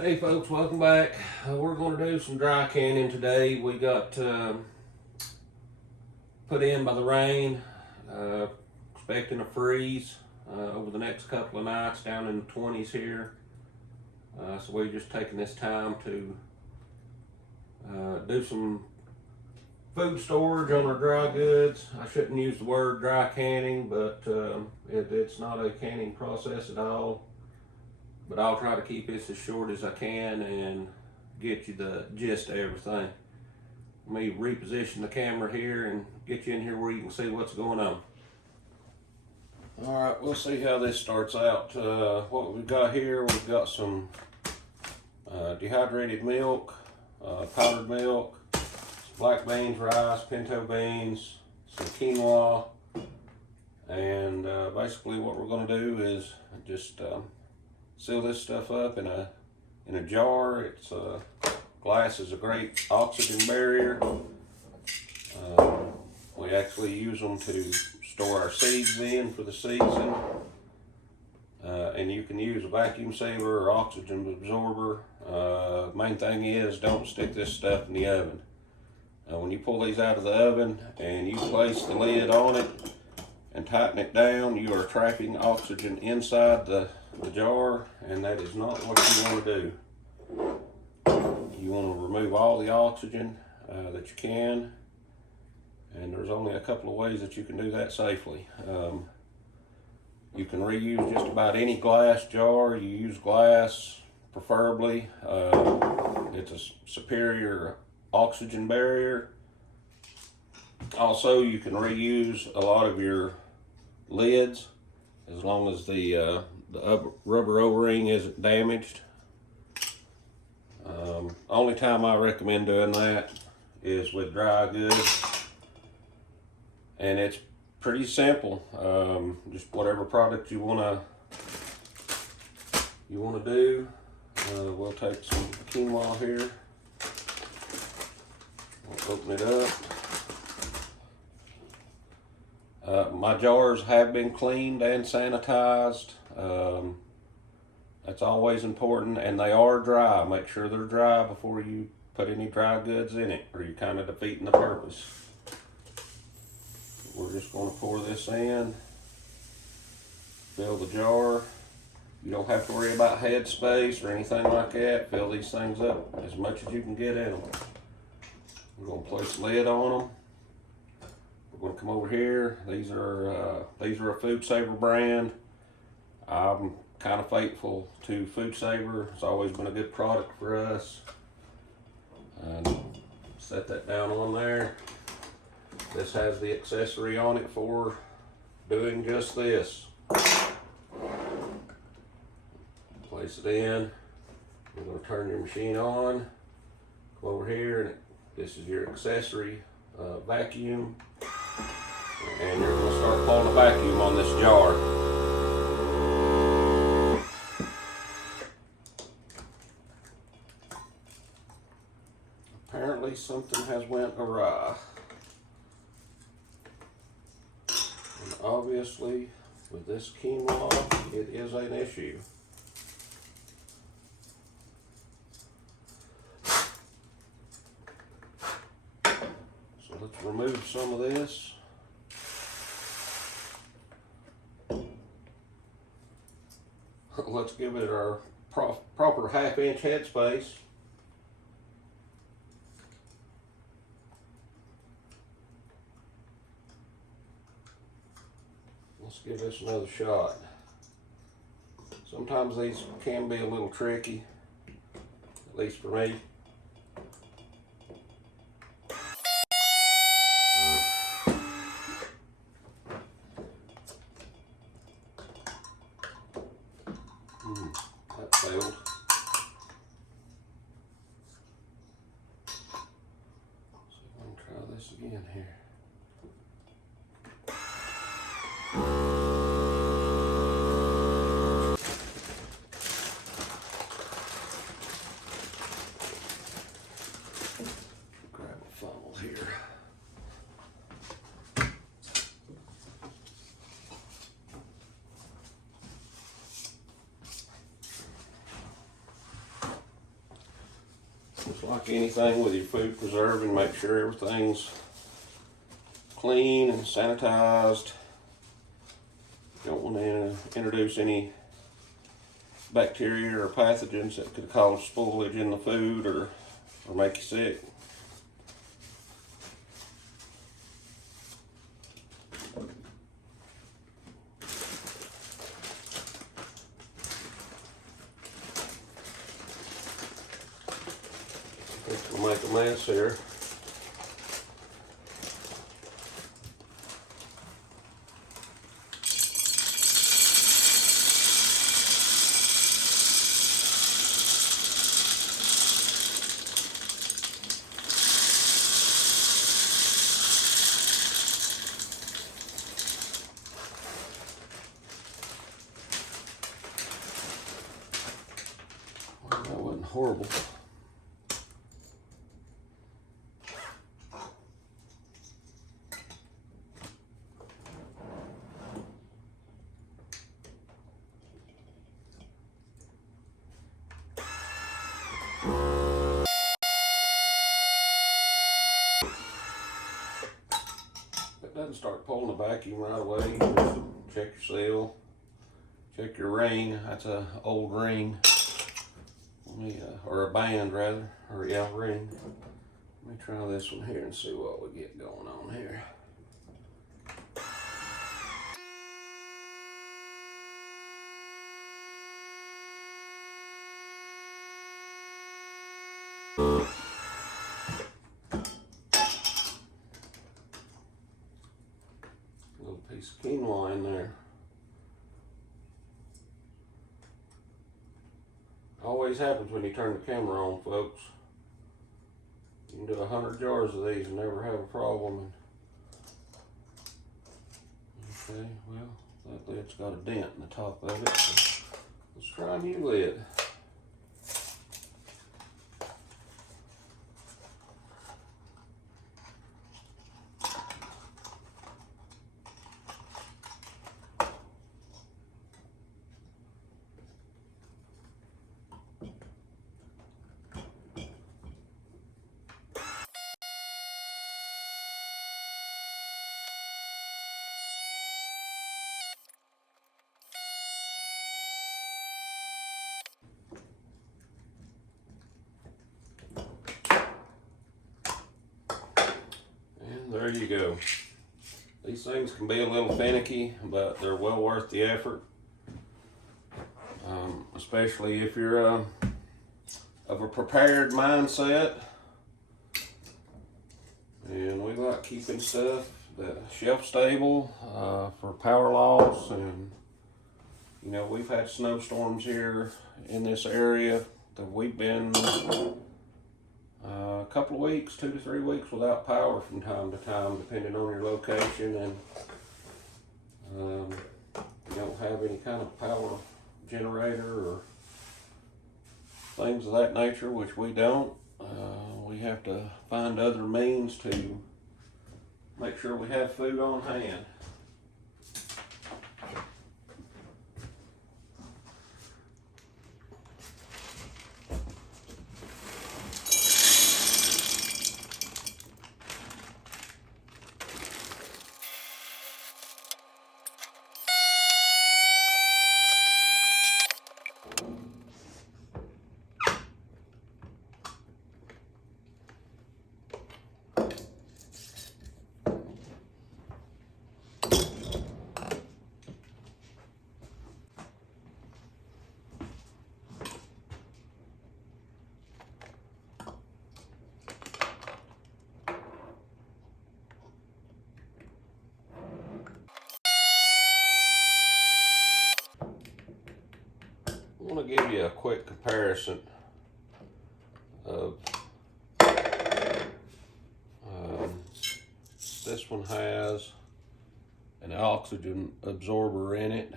Hey folks, welcome back. We're going to do some dry canning today. We got put in by the rain, expecting a freeze over the next couple of nights down in the 20s here. So we're just taking this time to do some food storage on our dry goods. I shouldn't use the word dry canning, but it's not a canning process at all. But I'll try to keep this as short as I can and get you the gist of everything. Let me reposition the camera here and get you in here where you can see what's going on. All right, we'll see how this starts out. What we've got here, we've got some dehydrated milk, powdered milk, some black beans, rice, pinto beans, some quinoa, and basically what we're going to do is just seal this stuff up in a jar. It's glass is a great oxygen barrier. We actually use them to store our seeds in for the season. And you can use a vacuum sealer or oxygen absorber. Main thing is, don't stick this stuff in the oven. When you pull these out of the oven and you place the lid on it and tighten it down, you are trapping oxygen inside the jar, and that is not what you want to do. You want to remove all the oxygen that you can, and there's only a couple of ways that you can do that safely. You can reuse just about any glass jar. You use glass preferably. It's a superior oxygen barrier. Also, you can reuse a lot of your lids as long as the rubber O-ring isn't damaged. Only time I recommend doing that is with dry goods, and it's pretty simple. Just whatever product you wanna do. We'll take some quinoa here. We'll open it up. My jars have been cleaned and sanitized. That's always important, and they are dry. Make sure they're dry before you put any dry goods in it, or you're kind of defeating the purpose. We're just going to pour this in, fill the jar. You don't have to worry about head space or anything like that. Fill these things up as much as you can get in them. We're going to place the lid on them. We're going to come over here. These are a Food Saver brand. I'm kind of faithful to Food Saver. It's always been a good product for us. Set that down on there. This has the accessory on it for doing just this. Place it in. You're going to turn your machine on. Come over here, and this is your accessory vacuum. And you're going to start pulling the vacuum on this jar. Apparently something has went awry. And obviously with this quinoa, it is an issue. So let's remove some of this. Let's give it our proper half-inch headspace. Let's give this another shot. Sometimes these can be a little tricky, at least for me. That failed. So I'm going to try this again here. Grab a funnel here. Just like anything with your food preserving, make sure everything's clean and sanitized. You don't want to introduce any bacteria or pathogens that could cause spoilage in the food or make you sick. We'll make a mess here. Well, that wasn't horrible. If it doesn't start pulling the vacuum right away, just check your seal, check your ring. That's an old ring. Or a band rather, or yeah, ring. Let me try this one here and see what we get going on here. Little piece of quinoa in there. Always happens when you turn the camera on, folks. You can do 100 jars of these and never have a problem. Okay, well, that lid's got a dent in the top of it. So let's try a new lid. There you go. These things can be a little finicky, but they're well worth the effort. Especially if you're of a prepared mindset. And we like keeping stuff that's shelf stable for power loss. And you know, we've had snowstorms here in this area that we've been a couple of weeks, 2 to 3 weeks without power from time to time, depending on your location, and you don't have any kind of power generator or things of that nature, which we don't. We have to find other means to make sure we have food on hand. I want to give you a quick comparison of this one has an oxygen absorber in it,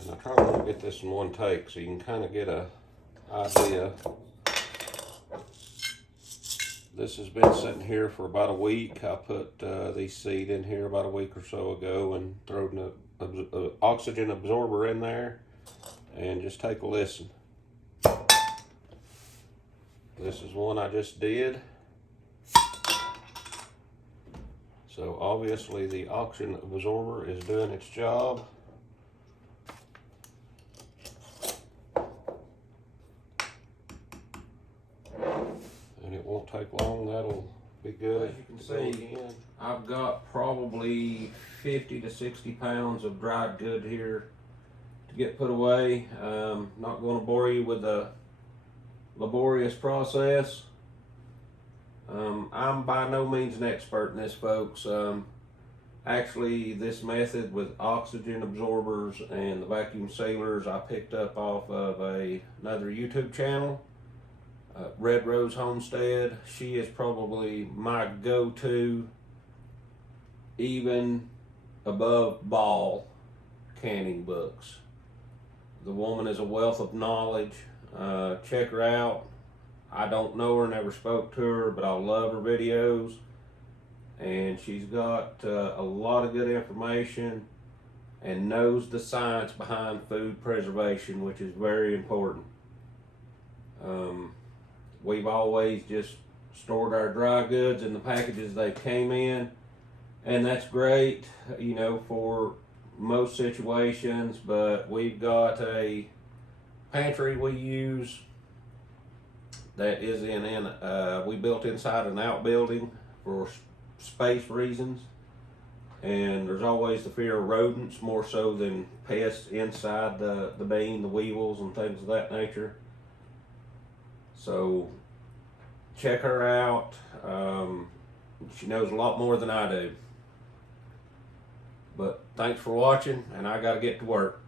and I try to get this in one take so you can kind of get a idea. This has been sitting here for about a week. I put these seed in here about a week or so ago and thrown an oxygen absorber in there, and just take a listen. This is one I just did. So obviously the oxygen absorber is doing its job. And it won't take long, that'll be good. As you can see, I've got probably 50 to 60 pounds of dried good here to get put away. Not going to bore you with the laborious process. I'm by no means an expert in this, folks. Actually, this method with oxygen absorbers and the vacuum sealers I picked up off of another YouTube channel, Red Rose Homestead. She is probably my go-to, even above Ball canning books. The woman is a wealth of knowledge. Check her out. I don't know her, never spoke to her, but I love her videos. And she's got a lot of good information and knows the science behind food preservation, which is very important. We've always just stored our dry goods in the packages they came in, and that's great, you know, for most situations, but we've got a pantry we use that is we built inside an outbuilding for space reasons, and there's always the fear of rodents more so than pests inside the bean, the weevils and things of that nature. So check her out. She knows a lot more than I do. But thanks for watching, and I gotta get to work.